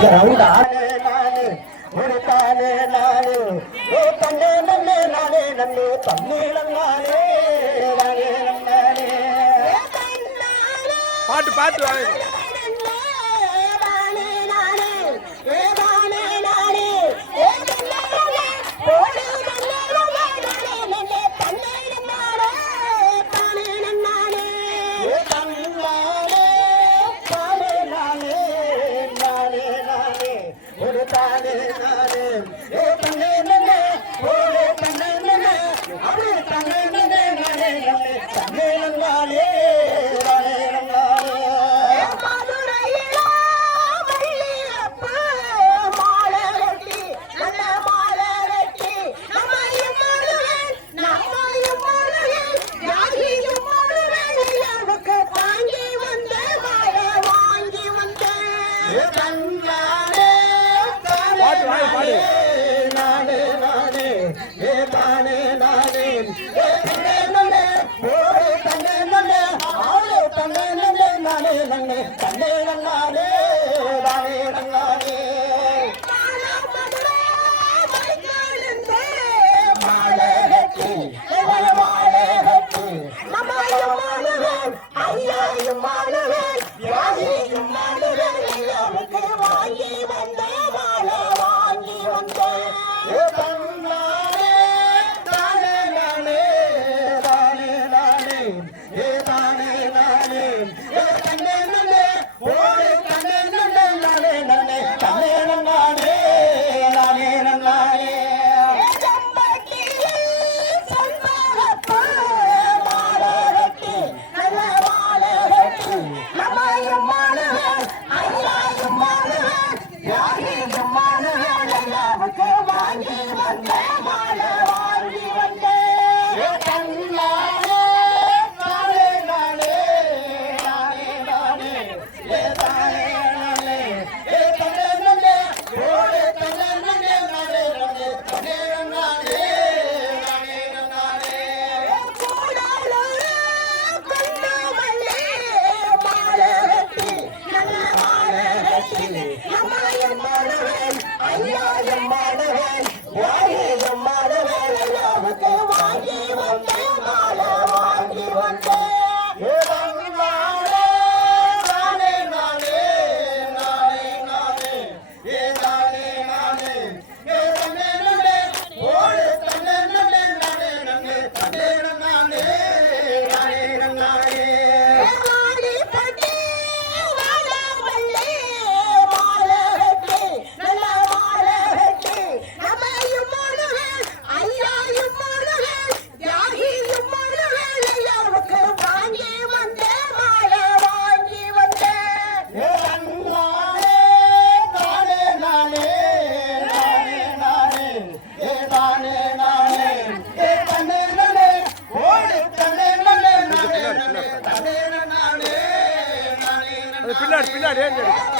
இந்த ரவுண்ட் ஆடே நானே ஒரு தானே நானே ஓ தன்னே நன்னே நானே நன்னே தன்னீளம் பாட்டு பாட்டு வாங்க. Yeah. Tanne, tanne, tanne, tanne, tanne, tanne, tanne, tanne, tanne, tanne, tanne, tanne, tanne, tanne, tanne, நானே நானே பின்னாடி பின்னாடி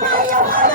加 油